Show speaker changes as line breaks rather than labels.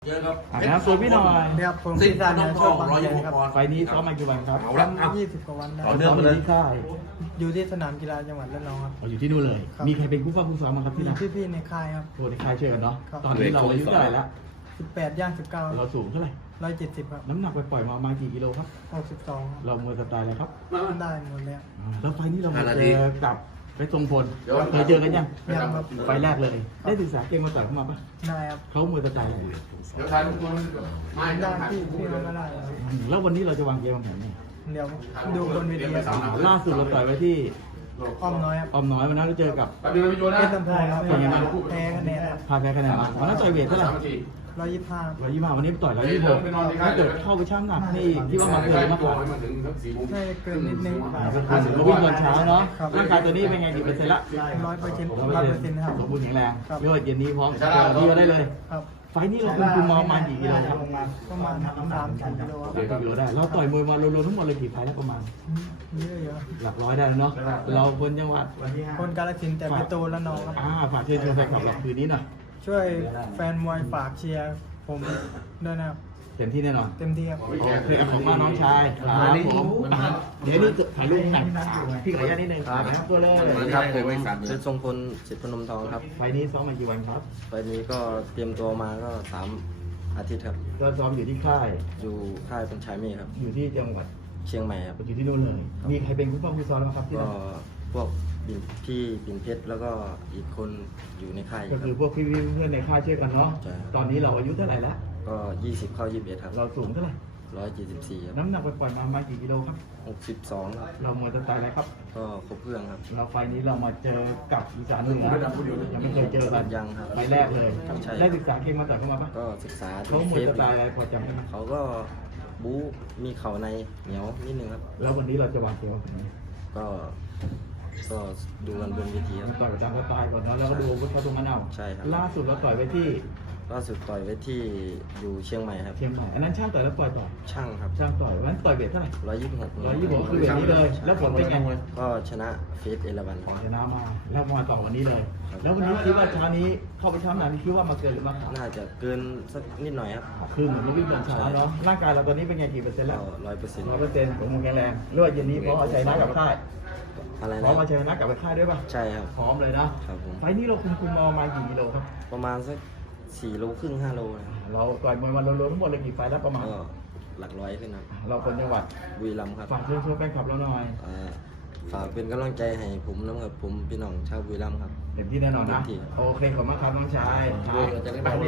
เจอครับ
นะส่วนพี่หน่อย
ครับผม
สิ
พิ
บ
ซา
น้
เนื้
อง
อ
ท
ช
อ
อง บาง
120
ใหญ่ครับ
ปอนด์
ไฟล์นี้ซ้อมมากี่วันครับ
เอาละเอา
20 กว่าวันได้
ต่อเนื่องไปเลย
ที่ค่าย
อยู่ที่สนามกีฬาจังหวัดระนองครับ
เราอยู่ที่นู่นเลย
ครับ
มีใครเป็นผู้ซ้อมมาครับ
มี
ที่นั่น
พี่ๆในค่ายครับ
โอ้ในค่ายช่วยกันเนาะ
ครับ
ตอนนี้เราอายุเท่าไหร่แล้ว
18 ย่าง 19
เราสูงเท่าไหร่
170 ครับ
น้ำหนักไปปล่อยๆมาประมาณกี่กิโลครับ
62
เรามวยสไตล์อะไรครับ
ได้หมดแล้ว
แล้วไฟล์นี้เรามา
5 นา
เจ
ที
อกับไปทรงพลเคยเจอกันยัง
ยังครับ
ไฟล์แรกเลย ได้ศึกษาเกมมาต่อยเข้ามาปะ
ได้ครับ
เขามวยสไตล์อะไร
เดี๋ยวถ่ายรูปคนไม่
ได้
ต้องถ่าย
พี่ๆก็ได้ครับ
แล้ววันนี้เราจะวางเกมวางแผนไง
เดี๋ยวดูบนเวทีครับ
ล่าสุดเราต่อยไว้ที่
อ้อมน้อยครับ
ออมน้อยวันนั้นเราเจอกับ
แป๊บเดียวไปโยนนะ
เพชรลำโพงครับ
เป็นไงบ้าง
แพ้คะแนนครับ
พาแพ้คะแนนมาวันนั้นต่อยเวทเท่าไหร่
125
125วันนี้ต่อย126ถ้าเกิดเข้าไปช่างหนักนี่คิดว่ามาเกินหรือมากกว่า
ใช่เกินนิดนึง
เราวิ่งตอนเช้าเนาะร่างกายตัวนี้เป็นไงกี่เปอร์เซ็นต์ละ
100%ครับ
สมบูรณ์แข็งแรง
ครับ
เรียกว่าเย็นนี้พร้อมที่จะได้เลย
ครับ
ไฟล์นี้เราคุมมาประมาณกี่กิโลครับ
ประมาณ3-4 กิโลครับ
เดี๋ยวกิโลได้เราต่อยมวยมารวมๆทั้งหมดเลยกี่ไฟล์แล้วประมาณ
เยอะอยู่ครับ
หลักร้อยได้แล้วเนาะเราคนจังหวัด
คนกาฬสินธุ์แต่ไปโตระนองครับ
ฝากเชิญชวนแฟนคลับเราคืนนี้หน่อย
ช่วยแฟนมวยฝากเชียร์ผมด้วยนะครับ
เต็มที่แน่นอน
เต็มที่ครับ
โอเคครับผมมาน้องชายครับผมเดี๋ยวนี่ถ่ายรูปหน่อยพี่ขออนุญาตนิดนึงครับตัวเลย
ครับผมเป็นทรงพลสิทธิ์พนมทองครับ
ไฟล์นี้ซ้อมมากี่วันครับ
ไฟล์นี้ก็เตรียมตัวมาก็3 อาทิตย์ครับ
ก็ซ้อมอยู่ที่ค่าย
อยู่ค่ายเป็นชายเมฆครับ
อยู่ที่จังหวัด
เชียงใหม่ครับ
อยู่ที่นู่นเลย มีใครเป็นผู้ป้องผู้ซ้อมบ้างครับที่
ก็
นั่น
พวกพี่ปิ่นเพชรแล้วก็อีกคนอยู่ในค่าย
ก็
ครั
คือบ พวกพี่ๆเพื่อนในค่ายช่วยกันเนาะ
ใช่ครับ
ตอนนี้เราอายุเท่าไหร่แล้ว
ก็20เข้า21ครับ
เราสูงเท่าไหร่
174ครับ
น้ำหนักไปปล่อยมาประมาณกี่กิโลครับ
62ครับ
เรามวยสไตล์อะไรครับ
ก็ครบเครื่องครับ
เราไฟล์นี้เรามาเจอกับอีสานเหนือยังไม่เคยเจอกัน
ยังครับ
ไฟล์แรกเลย
ใช่
ได้ศึกษาเกมมาต่อยเข้ามาปะ
ก็ศึกษา
เขามวยสไตล์อะไรพอจำได้ไหม
เขาก็บู๊มีเข่าในเหนียวนิดนึงครับ
แล้ววันนี้เราจะวางเกมแบบไหน
ก็ดูกันบนเวทีครับ
ต่อยประจำสไตล์ก่อนเนาะแล้วก็ดูอาวุฒิเขาตรงนั้นเอา
ใช่ครับ
ล่าสุดเราต่อยไปที่
ล่าสุดต่อยไว้ที่อยู่เชียงใหม่ครับ
เชียงใหม่อันนั้นช่างต่อยแล้วปล่อยต่อย
ช่างครับ
ช่างต่อยวันนั้นต่อยเวทเท่าไหร่
126
คือเวทนี้เลย แล้วผลเป็นไง
ก็ชนะเฟสเอราวัน
ชนะมาแล้วมาต่อวันนี้เลย แล้ววันนี้คิดว่าเช้านี้เข้าไปช้ำหนักคิดว่ามาเกินหรือมาขาด
น่าจะเกินสักนิดหน่อยครับ
คือเหมือนเราวิ่งตอนเช้าเนาะร่างกายเราตอนนี้เป็นไงกี่เปอร์เซ็นต์
ก็
แล้ว
100%
ผมแข็งแรงเรื่องเย็นนี้พร้อมเอาชัยนะกับค่าย
อะไร
พร้อ
นะ
มเอาชัยนะกับค่ายด้วยป่ะ
ใช่ครับ
พร้อมเลยนะครับ
ผม
ไฟล์นี้เราคุมมาประมาณกี่กิโลครับ
ประมาณสัก4 โลครึ่ง 5 โลนะครับ
เราต่อยมวยมารวมๆทั้งหมดเลยกี่ไฟล์แล้วประมาณ
ก็หลักร้อยขึ้นครับ
เราคนจังหวัด
บุรีรัมย์ครับ
ฝากเชิญชวนแฟนคลับเราหน่อย
ฝากเป็นกำลังใจให้ผมน้ำกับผมพี่น้องชาวบุรีรัมย์ครับ
เต็มที่แน่นอนนะ
เต็มที่
โอเคขอบคุณมากครับน้องชาย